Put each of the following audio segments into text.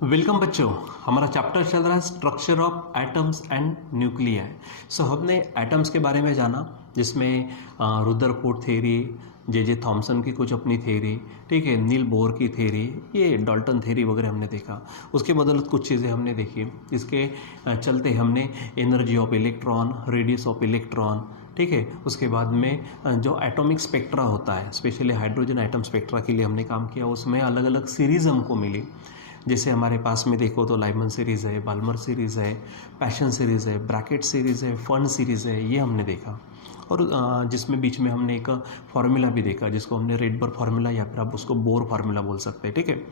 Welcome बच्चों। हमारा chapter चल रहा है structure of atoms and nuclei. So हमने एटम्स के बारे में जाना, जिसमें रुदरफोर्ड थ्योरी, जे थॉमसन की कुछ अपनी थ्योरी, ठीक है, नील बोर की थ्योरी, ये डाल्टन थ्योरी वगैरह हमने देखा। उसके बदौलत कुछ चीज़ें हमने देखी। इसके चलते हमने energy of electron, radius of electron, ठीक है, उसके बाद में जो एटॉमिक स्पेक्ट्रा होता है, स्पेशली हाइड्रोजन एटम स्पेक्ट्रा के लिए हमने काम किया। उसमें अलग अलग सीरीज़ हमको मिली। जैसे हमारे पास में देखो तो लाइमन सीरीज़ है, बाल्मर सीरीज़ है, पैशन सीरीज़ है, ब्रैकेट सीरीज़ है, फर्न सीरीज़ है, ये हमने देखा। और जिसमें बीच में हमने एक फार्मूला भी देखा, जिसको हमने रेडबर्ग फार्मूला या फिर आप उसको बोर फार्मूला बोल सकते हैं, ठीक है।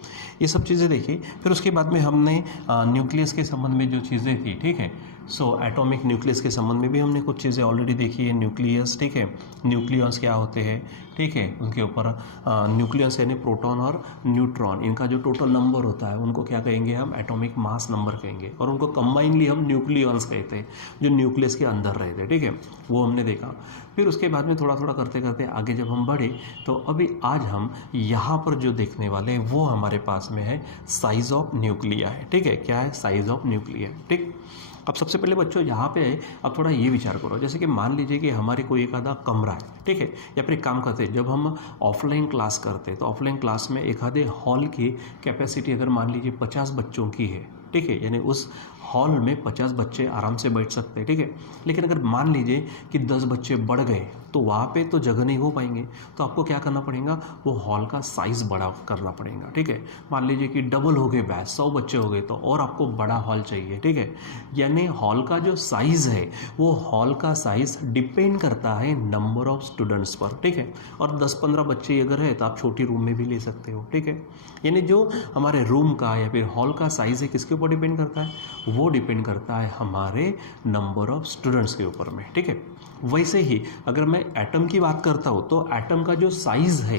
ये सब चीज़ें देखी। फिर उसके बाद में हमने न्यूक्लियस के संबंध में जो चीज़ें थी, ठीक है, सो एटॉमिक न्यूक्लियस के संबंध में भी हमने कुछ चीज़ें ऑलरेडी देखी है। न्यूक्लियस, ठीक है, न्यूक्लियॉन्स क्या होते हैं, ठीक है, उनके ऊपर न्यूक्लियस यानी प्रोटॉन और न्यूट्रॉन, इनका जो टोटल नंबर होता है उनको क्या कहेंगे हम, एटॉमिक मास नंबर कहेंगे। और उनको कंबाइनली हम न्यूक्लियॉन्स कहते हैं, जो न्यूक्लियस के अंदर रहते हैं, ठीक है, वो हमने देखा। फिर उसके बाद में थोड़ा थोड़ा करते करते आगे जब हम बढ़े, तो अभी आज हम यहाँ पर जो देखने वाले हैं वो हमारे पास में है साइज ऑफ न्यूक्लिया है, ठीक है। क्या है? साइज ऑफ न्यूक्लिया, ठीक। अब सबसे पहले बच्चों यहाँ पे अब थोड़ा ये विचार करो, जैसे कि मान लीजिए कि हमारे कोई एक आधा कमरा है, ठीक है, या फिर एक काम करते हैं, जब हम ऑफलाइन क्लास करते हैं तो ऑफलाइन क्लास में एक आधे हॉल की कैपेसिटी अगर मान लीजिए 50 बच्चों की है, ठीक है, यानी उस हॉल में 50 बच्चे आराम से बैठ सकते हैं, ठीक है। लेकिन अगर मान लीजिए कि 10 बच्चे बढ़ गए तो वहाँ पे तो जगह नहीं हो पाएंगे, तो आपको क्या करना पड़ेगा, वो हॉल का साइज़ बड़ा करना पड़ेगा, ठीक है। मान लीजिए कि डबल हो गए बैच, 100 बच्चे हो गए, तो और आपको बड़ा हॉल चाहिए, ठीक है। यानी हॉल का जो साइज़ है, वो हॉल का साइज़ डिपेंड करता है नंबर ऑफ स्टूडेंट्स पर, ठीक है। और 10-15 बच्चे अगर है तो आप छोटी रूम में भी ले सकते हो, ठीक है। यानी जो हमारे रूम का या फिर हॉल का साइज़ है, किसके ऊपर डिपेंड करता है, वो डिपेंड करता है हमारे नंबर ऑफ स्टूडेंट्स के ऊपर में, ठीक है। वैसे ही अगर मैं एटम की बात करता हूँ तो एटम का जो साइज़ है,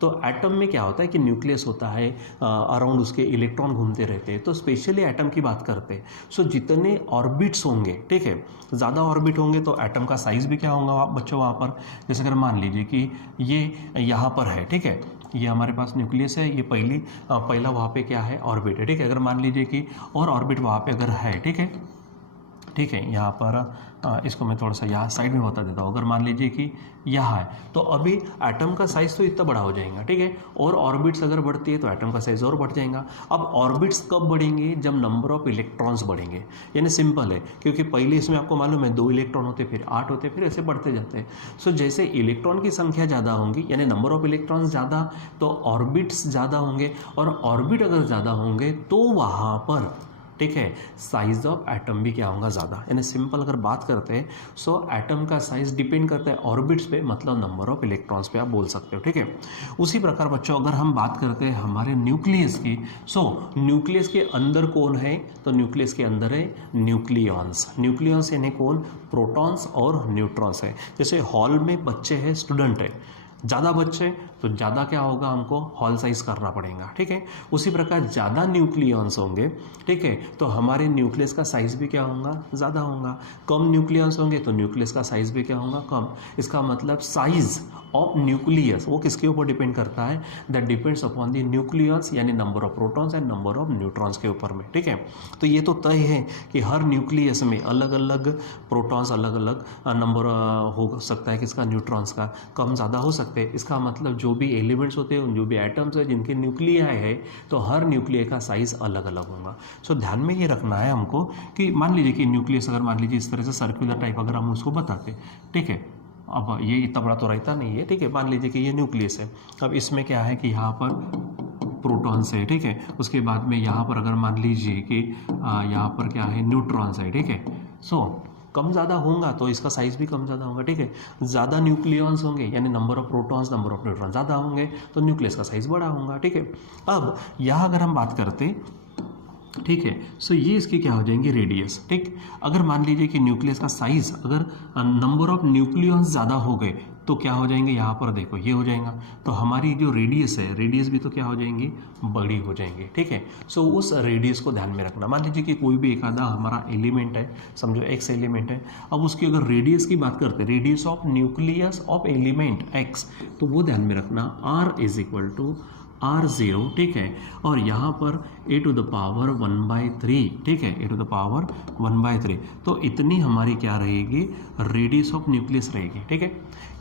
तो एटम में क्या होता है कि न्यूक्लियस होता है, अराउंड उसके इलेक्ट्रॉन घूमते रहते हैं। तो स्पेशली एटम की बात करते हैं, सो जितने ऑर्बिट्स होंगे, ठीक है, ज़्यादा ऑर्बिट होंगे तो एटम का साइज़ भी क्या होगा बच्चों वहाँ पर। जैसे अगर मान लीजिए कि ये यहाँ पर है, ठीक है, ये हमारे पास न्यूक्लियस है, ये पहला वहाँ पे क्या है, ऑर्बिट है, ठीक है। अगर मान लीजिए कि और ऑर्बिट वहाँ पे अगर है, ठीक है, ठीक है, यहाँ पर इसको मैं थोड़ा सा यहाँ साइड में बता देता हूँ। अगर मान लीजिए कि यहाँ है तो अभी एटम का साइज़ तो इतना बड़ा हो जाएगा, ठीक है। और ऑर्बिट्स अगर बढ़ती है तो एटम का साइज़ और बढ़ जाएगा। अब ऑर्बिट्स कब बढ़ेंगे, जब नंबर ऑफ इलेक्ट्रॉन्स बढ़ेंगे। यानी सिंपल है, क्योंकि पहले इसमें आपको मालूम है 2 इलेक्ट्रॉन होते, फिर 8 होते, फिर ऐसे बढ़ते जाते हैं। सो जैसे इलेक्ट्रॉन की संख्या ज़्यादा होंगी, यानी नंबर ऑफ इलेक्ट्रॉन्स ज़्यादा, तो ऑर्बिट्स ज़्यादा होंगे, और ऑर्बिट अगर ज़्यादा होंगे तो वहाँ पर, ठीक है, साइज ऑफ एटम भी क्या होगा, ज़्यादा। यानी सिंपल अगर बात करते हैं, सो एटम का साइज डिपेंड करता है ऑर्बिट्स पे, मतलब नंबर ऑफ इलेक्ट्रॉन्स पे आप बोल सकते हो, ठीक है। उसी प्रकार बच्चों अगर हम बात करते हैं हमारे न्यूक्लियस की, सो न्यूक्लियस के अंदर कौन है, तो न्यूक्लियस के अंदर है न्यूक्लियॉन्स। न्यूक्लियॉन्स यानी कौन, प्रोटॉन्स और न्यूट्रॉन्स है। जैसे हॉल में बच्चे हैं, स्टूडेंट है, ज़्यादा बच्चे तो ज़्यादा क्या होगा, हमको हॉल साइज़ करना पड़ेगा, ठीक है। उसी प्रकार ज़्यादा न्यूक्लियॉन्स होंगे, ठीक है, तो हमारे न्यूक्लियस का साइज़ भी क्या होगा, ज़्यादा होगा। कम न्यूक्लियॉन्स होंगे तो न्यूक्लियस का साइज़ भी क्या होगा, कम। इसका मतलब साइज़ ऑफ न्यूक्लियस वो किसके ऊपर डिपेंड करता है, that depends upon the nucleons, यानी number of protons and number of neutrons के ऊपर में, ठीक है। तो ये तो तय है कि हर न्यूक्लियस में अलग अलग प्रोटॉन्स, अलग अलग नंबर हो सकता है किसका, न्यूट्रॉन्स का, कम ज़्यादा हो सकते हैं। इसका मतलब जो भी एलिमेंट्स होते हैं, जो भी एटम्स है जिनके न्यूक्लियाई है, तो हर न्यूक्लिया का साइज़ अलग अलग होगा। सो ध्यान में ये रखना है हमको कि मान लीजिए कि न्यूक्लियस अगर मान लीजिए इस तरह से सर्कुलर टाइप अगर हम उसको बताते, ठीक है, अब ये इतना बड़ा तो रहता नहीं है, ठीक है, मान लीजिए कि ये न्यूक्लियस है। अब इसमें क्या है कि यहाँ पर प्रोटॉन्स है, ठीक है, उसके बाद में यहाँ पर अगर मान लीजिए कि यहाँ पर क्या है, न्यूट्रॉन्स है, ठीक है। सो कम ज़्यादा होगा तो इसका साइज़ भी कम ज़्यादा होगा, ठीक है। ज़्यादा न्यूक्लियॉन्स होंगे, यानी number of protons, number of neutron ज़्यादा होंगे, तो न्यूक्लियस का साइज़ बड़ा होगा, ठीक है। अब यहाँ अगर हम बात करते, ठीक है, सो ये इसकी क्या हो जाएंगे, रेडियस, ठीक। अगर मान लीजिए कि न्यूक्लियस का साइज अगर नंबर ऑफ न्यूक्लियॉन्स ज़्यादा हो गए तो क्या हो जाएंगे, यहाँ पर देखो ये हो जाएगा, तो हमारी जो रेडियस है, रेडियस भी तो क्या हो जाएंगी, बड़ी हो जाएंगी, ठीक है। सो उस रेडियस को ध्यान में रखना। मान लीजिए कि कोई भी एक आधा हमारा एलिमेंट है, समझो एक्स एलिमेंट है, अब उसकी अगर रेडियस की बात करते हैं, radius of nucleus of element x, तो वो ध्यान में रखना, r is equal to R0, ठीक है, और यहाँ पर a टू द पावर 1/3, ठीक है, a टू द पावर 1/3, तो इतनी हमारी क्या रहेगी, रेडियस ऑफ न्यूक्लियस रहेगी, ठीक है।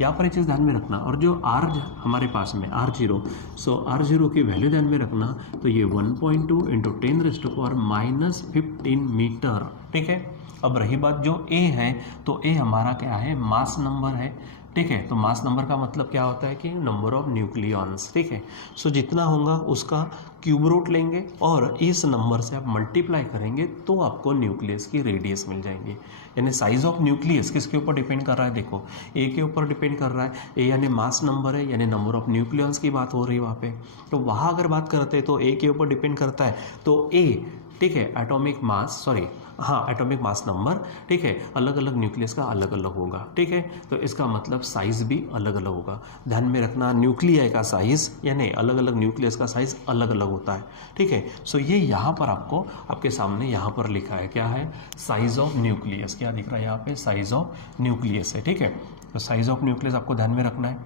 यहाँ पर एक चीज़ ध्यान में रखना, और जो R हमारे पास में R0, सो R0 की वैल्यू ध्यान में रखना, तो ये 1.2 इंटू 10⁻⁻15 मीटर, ठीक है। अब रही बात जो A है, तो A हमारा क्या है, मास नंबर है, ठीक है। तो मास नंबर का मतलब क्या होता है कि नंबर ऑफ न्यूक्लियॉन्स, ठीक है। सो जितना होगा उसका क्यूब रूट लेंगे और इस नंबर से आप मल्टीप्लाई करेंगे तो आपको न्यूक्लियस की रेडियस मिल जाएंगी। यानी साइज ऑफ न्यूक्लियस किसके ऊपर डिपेंड कर रहा है, देखो ए के ऊपर डिपेंड कर रहा है। ए यानी मास नंबर है, यानी नंबर ऑफ न्यूक्लियॉन्स की बात हो रही है वहाँ पे। तो वहाँ अगर बात करते हैं तो ए के ऊपर डिपेंड करता है, तो ए, ठीक है, एटॉमिक मास, सॉरी हाँ, एटॉमिक मास नंबर, ठीक है, अलग अलग न्यूक्लियस का अलग अलग होगा, ठीक है। तो इसका मतलब साइज भी अलग अलग होगा। ध्यान में रखना, न्यूक्लियाई का साइज यानी अलग अलग न्यूक्लियस का साइज अलग अलग होता है, ठीक है। सो ये यहाँ पर आपको आपके सामने यहाँ पर लिखा है, क्या है, साइज ऑफ न्यूक्लियस, क्या दिख रहा है यहाँ पे, साइज ऑफ न्यूक्लियस है, ठीक है। तो साइज ऑफ न्यूक्लियस आपको ध्यान में रखना है।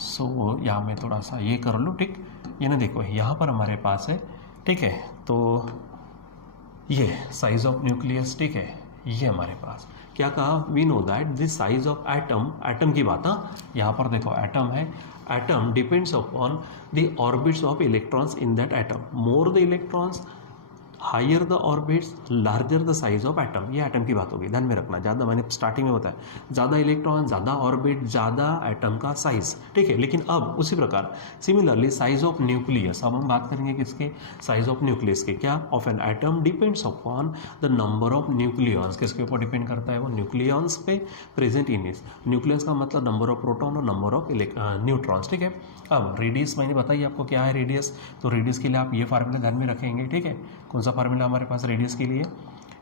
सो यहाँ मैं थोड़ा सा ये कर लूँ, ठीक, ये ना देखो यहाँ पर हमारे पास है, ठीक है। तो ये साइज ऑफ न्यूक्लियस, ठीक है, ये हमारे पास क्या कहा, we know that this size of atom, atom की बात, हाँ यहाँ पर देखो एटम है, atom depends upon the orbits of electrons in that atom, more the electrons higher the orbits larger the size of atom, ये एटम की बात होगी, ध्यान में रखना। ज़्यादा मैंने स्टार्टिंग में बताया, ज़्यादा इलेक्ट्रॉन, ज़्यादा ऑर्बिट, ज़्यादा एटम का साइज, ठीक है। लेकिन अब उसी प्रकार सिमिलरली साइज ऑफ न्यूक्लियस, अब हम बात करेंगे किसके, साइज ऑफ न्यूक्लियस के, क्या, of an atom depends upon the number of nucleons, किसके ऊपर डिपेंड करता है, वो न्यूक्लियॉन्स पे प्रेजेंट इन इस, न्यूक्लियस का मतलब नंबर ऑफ प्रोटॉन और नंबर ऑफ न्यूट्रॉन्स, ठीक है। अब रेडियस मैंने बताई आपको क्या है रेडियस, तो रेडियस के लिए आप ये फार्मूला ध्यान में रखेंगे, ठीक है। कौन सा फार्मूला हमारे पास रेडियस के लिए,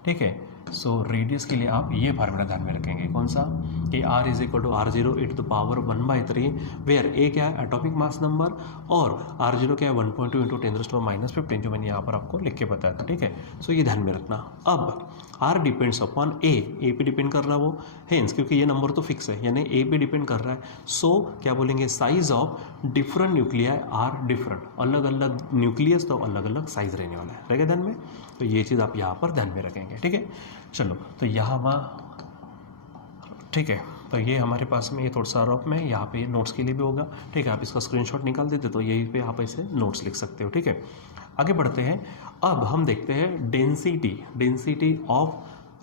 ठीक है। सो रेडियस के लिए आप ये फार्मूला ध्यान में रखेंगे, कौन सा, कि R is equal to R0 e to the power 1/3, where A क्या है, एटॉमिक मास नंबर, और R0 क्या है, 1.2 इंटू 10⁻⁻15, जो मैंने यहाँ पर आपको लिख के बताया था, ठीक है। सो ये ध्यान में रखना। अब R depends upon A, A पे डिपेंड कर रहा है वो, हेंस क्योंकि ये नंबर तो फिक्स है, यानी A पे डिपेंड कर रहा है, सो क्या बोलेंगे, size of different nuclei are different, अलग अलग न्यूक्लियस तो अलग अलग साइज रहने वाला है, रहेगा ध्यान में। तो ये चीज़ आप यहाँ पर ध्यान में रखेंगे, ठीक है। चलो, तो यहाँ ठीक है, तो ये हमारे पास में ये थोड़ा सा रफ में यहाँ पे नोट्स के लिए भी होगा, ठीक है। आप इसका स्क्रीनशॉट निकाल देते तो यहीं पे आप ऐसे नोट्स लिख सकते हो, ठीक है। आगे बढ़ते हैं, अब हम देखते हैं डेंसिटी ऑफ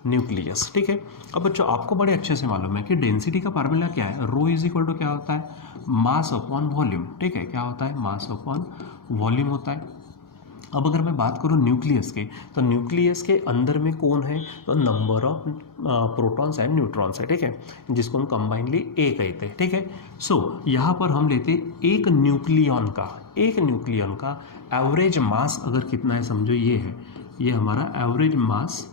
न्यूक्लियस, ठीक है। अब बच्चों आपको बड़े अच्छे से मालूम है कि डेंसिटी का फार्मूला क्या है, रो इज इक्वल टू क्या होता है, मास अपॉन वॉल्यूम, ठीक है। क्या होता है, मास अपॉन वॉल्यूम होता है। अब अगर मैं बात करूँ न्यूक्लियस के, तो न्यूक्लियस के अंदर में कौन है, तो number of protons and neutrons है, ठीक है, जिसको हम कंबाइनली ए कहते हैं, ठीक है। सो यहाँ पर हम लेते एक न्यूक्लियॉन का एवरेज मास अगर कितना है, समझो ये है, ये हमारा एवरेज मास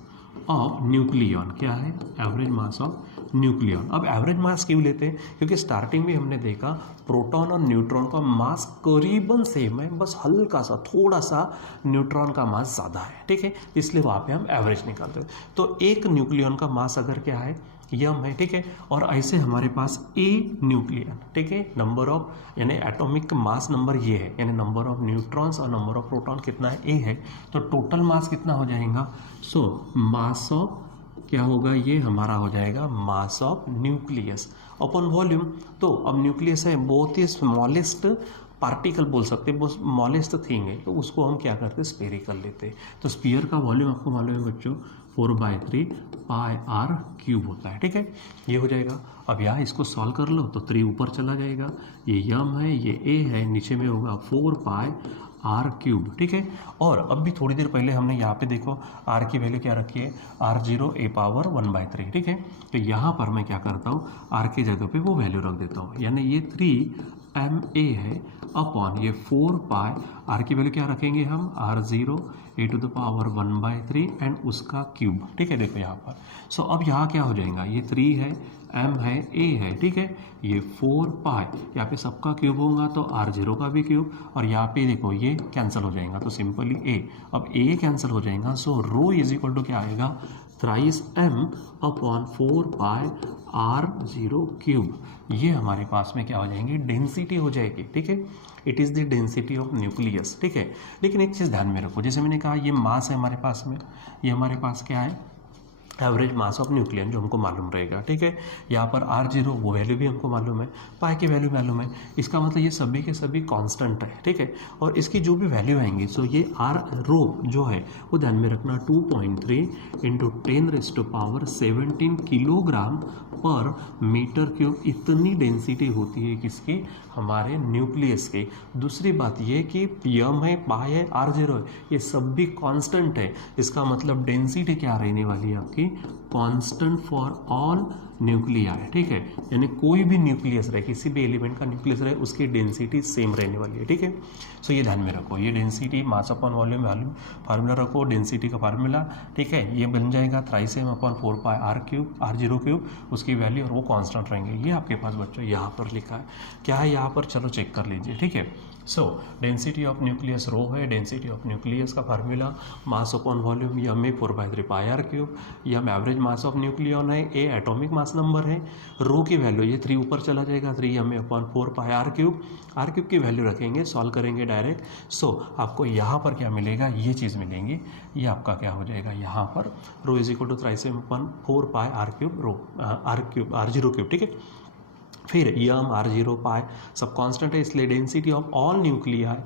ऑफ न्यूक्लियॉन, क्या है, एवरेज मास ऑफ न्यूक्लियॉन। अब एवरेज मास क्यों लेते हैं, क्योंकि स्टार्टिंग में हमने देखा प्रोटॉन और न्यूट्रॉन का मास करीबन सेम है, बस हल्का सा थोड़ा सा न्यूट्रॉन का मास ज़्यादा है, ठीक है, इसलिए वहाँ पे हम एवरेज निकालते हैं। तो एक न्यूक्लियॉन का मास अगर क्या है, यम है, ठीक है, और ऐसे हमारे पास ए न्यूक्लियन, ठीक है, नंबर ऑफ यानी एटॉमिक मास नंबर ये है, यानी नंबर ऑफ न्यूट्रॉन्स और नंबर ऑफ प्रोटॉन कितना है, ए है, तो टोटल मास कितना हो जाएगा, सो मास ऑफ क्या होगा, ये हमारा हो जाएगा mass of nucleus upon volume. तो अब न्यूक्लियस है बहुत ही स्मॉलेस्ट पार्टिकल बोल सकते हैं, वो स्मॉलेस्ट थिंग है, तो उसको हम क्या करते हैं, स्पेरिकल लेते हैं। तो स्पीयर का वॉल्यूम आपको मालूम है बच्चों, 4/3 πr³ होता है, ठीक है, ये हो जाएगा। अब यहाँ इसको सॉल्व कर लो तो 3 ऊपर चला जाएगा, ये यम है, ये ए है, नीचे में होगा 4πr³, ठीक है। और अब भी थोड़ी देर पहले हमने यहाँ पे देखो r की वैल्यू क्या रखी है, R0 e पावर 1/3, ठीक है। तो यहाँ पर मैं क्या करता हूँ, r की जगह पे वो वैल्यू रख देता हूँ, यानी ये 3ma है अपॉन ये 4π, r की वैल्यू क्या रखेंगे हम, R0 e to the power 1/3 and उसका क्यूब, ठीक है। देखो यहाँ पर, सो अब यहाँ क्या हो जाएगा, ये 3 है, m है, a है, ठीक है, ये 4π, यहाँ पे सबका क्यूब होगा तो R0 का भी क्यूब, और यहाँ पे देखो ये कैंसिल हो जाएगा तो सिंपली a, अब a कैंसिल हो जाएगा, सो रो इज इक्वल टू क्या आएगा, थ्राइस m/4πr0³ ये हमारे पास में क्या हो जाएंगी, डेंसिटी हो जाएगी, ठीक है। It is the density of nucleus, ठीक है। लेकिन एक चीज़ ध्यान में रखो, जैसे मैंने कहा ये मास है हमारे पास में, ये हमारे पास क्या है, एवरेज मास ऑफ न्यूक्लियन जो हमको मालूम रहेगा, ठीक है। यहाँ पर R0 वो वैल्यू भी हमको मालूम है, पाई की वैल्यू मालूम है, इसका मतलब ये सभी के सभी कांस्टेंट है, ठीक है। और इसकी जो भी वैल्यू आएंगी, सो ये R जो है वो ध्यान में रखना 2.3 × 10⁻17 किलोग्राम पर मीटर क्यूब, इतनी डेंसिटी होती है किसकी, हमारे न्यूक्लियस के। दूसरी बात ये कि यम है, पाई है, R0 है, ये सब भी कांस्टेंट है। इसका मतलब डेंसिटी क्या रहने वाली है आपकी, कांस्टेंट फॉर ऑल न्यूक्लियाई, ठीक है। यानी कोई भी न्यूक्लियस रहे, किसी भी एलिमेंट का न्यूक्लियस रहे, उसकी डेंसिटी सेम रहने वाली है, ठीक है। सो ये ध्यान में रखो, ये density mass upon volume formula रखो, डेंसिटी का फार्मूला, ठीक है। ये बन जाएगा 3m/4πr⁵, उसकी वैल्यू और वो कांस्टेंट रहेंगे। ये आपके पास बच्चों यहाँ पर लिखा है, क्या है यहाँ पर, चलो चेक कर लीजिए, ठीक है। So density of nucleus rho है, डेंसिटी ऑफ न्यूक्लियस का formula mass upon volume m में 4/3πr3, m average mass of nucleon है, ए एटॉमिक मास नंबर है, रो की वैल्यू ये 3 ऊपर चला जाएगा, 3m/4πr3, r³ की वैल्यू रखेंगे, सॉल्व करेंगे डायरेक्ट। सो आपको यहाँ पर क्या मिलेगा, ये चीज़ मिलेंगी, ये आपका क्या हो जाएगा, यहाँ पर rho is equal to 3m/4πr3 rho r0³, ठीक है। फिर यम R0 पाई सब कांस्टेंट है, इसलिए density of all nuclei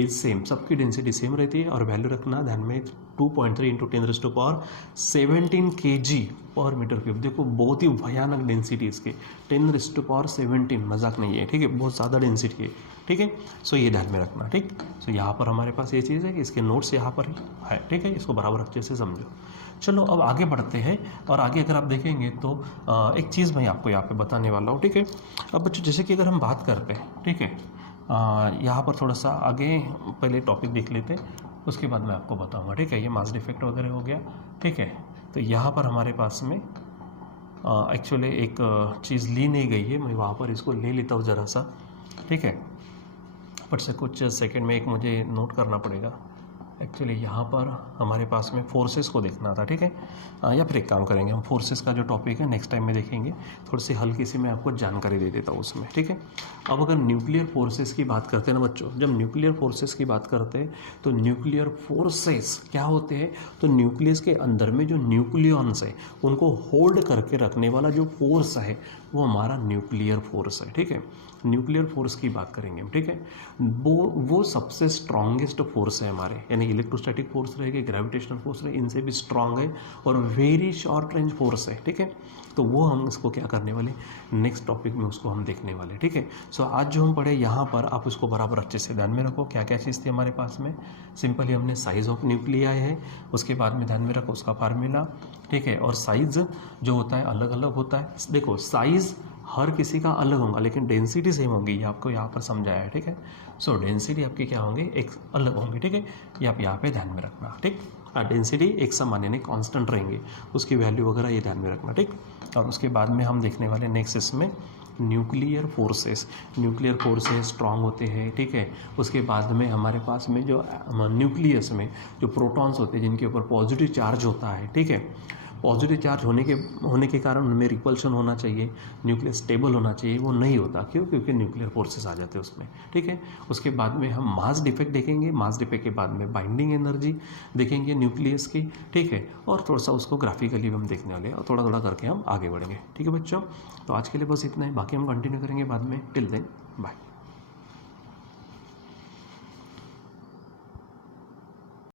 is same, सबकी डेंसिटी सेम रहती है। और वैल्यू रखना ध्यान में 2.3 × 10⁻17 kg पर मीटर क्यूब। देखो बहुत ही भयानक डेंसिटी इसके, 10⁻17, मजाक नहीं है, ठीक है, बहुत ज़्यादा डेंसिटी है, ठीक है। सो ये ध्यान में रखना, ठीक। सो यहाँ पर हमारे पास ये चीज़ है कि इसके नोट्स यहाँ पर ही है, ठीक है, इसको बराबर अच्छे से समझो। चलो अब आगे बढ़ते हैं, और आगे अगर आप देखेंगे तो एक चीज़ मैं आपको यहाँ पे बताने वाला हूँ, ठीक है। अब बच्चों जैसे कि अगर हम बात करते हैं, ठीक है, यहाँ पर थोड़ा सा आगे पहले टॉपिक देख लेते हैं, उसके बाद मैं आपको बताऊँगा, ठीक है। ये मास डिफेक्ट वगैरह हो गया, ठीक है। तो यहाँ पर हमारे पास में एक्चुअली एक चीज़ ली नहीं गई है, मैं वहाँ पर इसको ले लेता हूँ ज़रा सा, ठीक है। बट से कुछ सेकंड में एक मुझे नोट करना पड़ेगा। एक्चुअली यहाँ पर हमारे पास में फोर्सेस को देखना था, ठीक है। या फिर एक काम करेंगे, हम फोर्सेस का जो टॉपिक है नेक्स्ट टाइम में देखेंगे, थोड़ी सी हल्की सी मैं आपको जानकारी दे देता हूँ उसमें, ठीक है। अब अगर न्यूक्लियर फोर्सेस की बात करते हैं ना बच्चों, जब न्यूक्लियर फोर्सेस की बात करते हैं तो न्यूक्लियर फोर्सेस क्या होते हैं, तो न्यूक्लियस के अंदर में जो न्यूक्लियॉन्स है उनको होल्ड करके रखने वाला जो फोर्स है वो हमारा न्यूक्लियर फोर्स है, ठीक है। न्यूक्लियर फोर्स की बात करेंगे हम, ठीक है। वो सबसे स्ट्रॉन्गेस्ट फोर्स है हमारे, यानी इलेक्ट्रोस्टैटिक फोर्स रहेगी, ग्रेविटेशनल फोर्स रहे, इनसे भी स्ट्रांग है, और वेरी शॉर्ट रेंज फोर्स है, ठीक है। तो वो हम इसको क्या करने वाले, नेक्स्ट टॉपिक में उसको हम देखने वाले, ठीक है। सो आज जो हम पढ़े यहाँ पर आप उसको बराबर अच्छे से ध्यान में रखो, क्या क्या चीज़ थी हमारे पास में। सिंपली हमने साइज ऑफ न्यूक्लियाई है, उसके बाद में ध्यान में रखो उसका फार्मूला, ठीक है। और साइज जो होता है अलग अलग होता है, देखो साइज हर किसी का अलग होगा, लेकिन डेंसिटी सेम होगी, ये आपको यहाँ पर समझाया है, ठीक है। सो डेंसिटी आपकी क्या होंगे, एक अलग होंगी, ठीक है। ये आप यहाँ पे ध्यान में रखना, ठीक। डेंसिटी एक समान यानी कांस्टेंट रहेंगे, उसकी वैल्यू वगैरह ये ध्यान में रखना, ठीक। और उसके बाद में हम देखने वाले नेक्स्ट इसमें nuclear forces. Nuclear forces strong होते हैं, ठीक है। उसके बाद में हमारे पास में जो न्यूक्लियस में जो प्रोटॉन्स होते हैं जिनके ऊपर पॉजिटिव चार्ज होता है, ठीक है। पॉजिटिव चार्ज होने के कारण उनमें रिपल्शन होना चाहिए, न्यूक्लियस स्टेबल होना चाहिए, वो नहीं होता, क्यों, क्योंकि न्यूक्लियर फोर्सेस आ जाते हैं उसमें, ठीक है। उसके बाद में हम मास डिफेक्ट देखेंगे, मास डिफेक्ट के बाद में बाइंडिंग एनर्जी देखेंगे न्यूक्लियस की, ठीक है। और थोड़ा सा उसको ग्राफिकली हम देखने वाले हैं, और थोड़ा थोड़ा करके हम आगे बढ़ेंगे, ठीक है बच्चों। तो आज के लिए बस इतना ही, बाकी हम कंटिन्यू करेंगे बाद में। Till then bye.